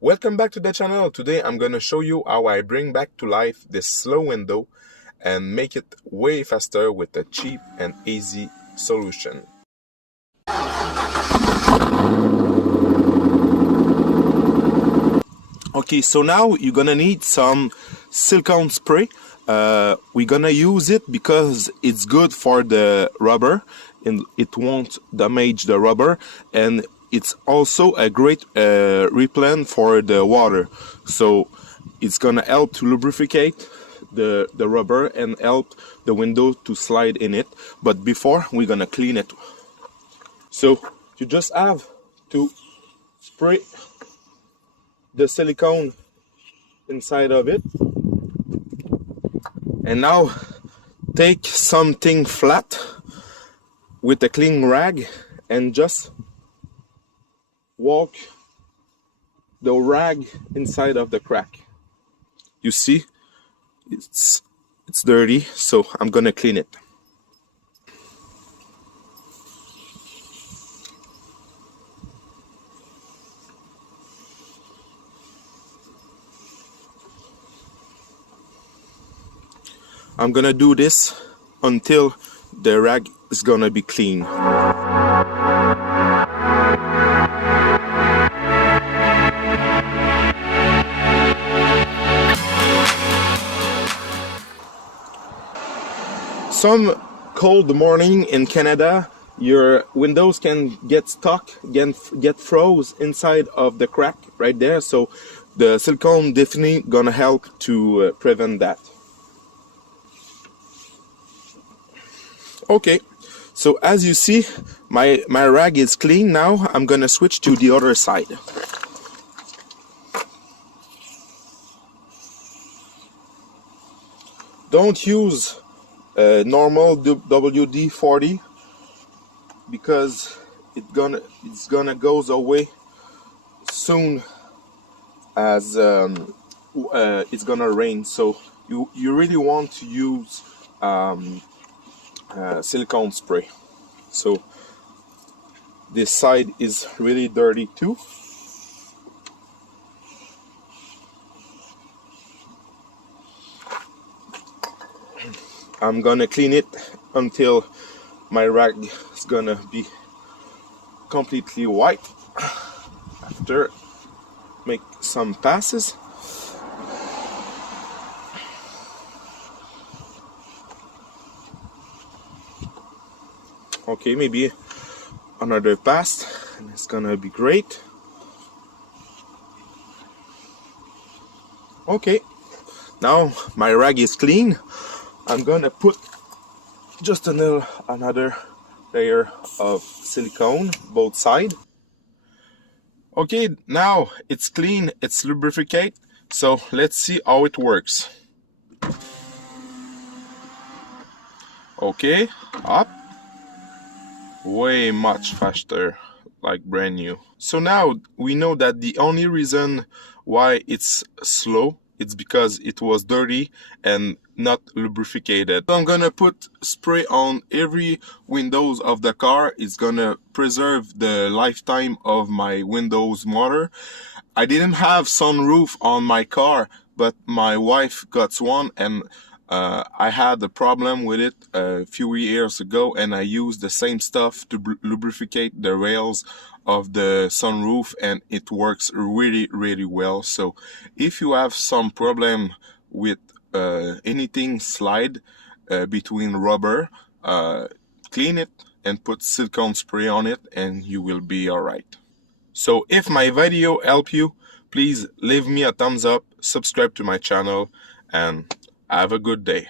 Welcome back to the channel. Today I'm going to show you how I bring back to life this slow window and make it way faster with a cheap and easy solution. Okay, so now you're gonna need some silicone spray. We're gonna use it because it's good for the rubber and it won't damage the rubber, and it's also a great repellent for the water. So it's gonna help to lubricate the rubber and help the window to slide in it. But before, we're gonna clean it. So you just have to spray the silicone inside of it, and now take something flat with a clean rag and just walk the rag inside of the crack. You see, it's dirty, so I'm gonna clean it. I'm gonna do this until the rag is gonna be clean. Some cold morning in Canada, your windows can get stuck, get froze inside of the crack right there. So the silicone definitely gonna help to prevent that. Okay, so as you see, my rag is clean now. I'm gonna switch to the other side. Don't use normal WD-40 because it's gonna goes away soon as it's gonna rain. So you really want to use silicone spray. So this side is really dirty too. I'm gonna clean it until my rag is gonna be completely white. After, make some passes. Okay, maybe another pass and it's gonna be great. Okay, now my rag is clean. I'm gonna put just another layer of silicone both sides. Okay, now it's clean, it's lubricated, so let's see how it works. Okay, up. Way much faster, like brand new. So now we know that the only reason why it's slow, it's because it was dirty and not lubricated. So I'm gonna put spray on every windows of the car. It's gonna preserve the lifetime of my windows motor. I didn't have sunroof on my car, but my wife got one, and I had a problem with it a few years ago, and I used the same stuff to lubricate the rails of the sunroof, and it works really well. So if you have some problem with anything slide between rubber, clean it and put silicone spray on it and you will be alright. So if my video helped you, please leave me a thumbs up, subscribe to my channel, and have a good day.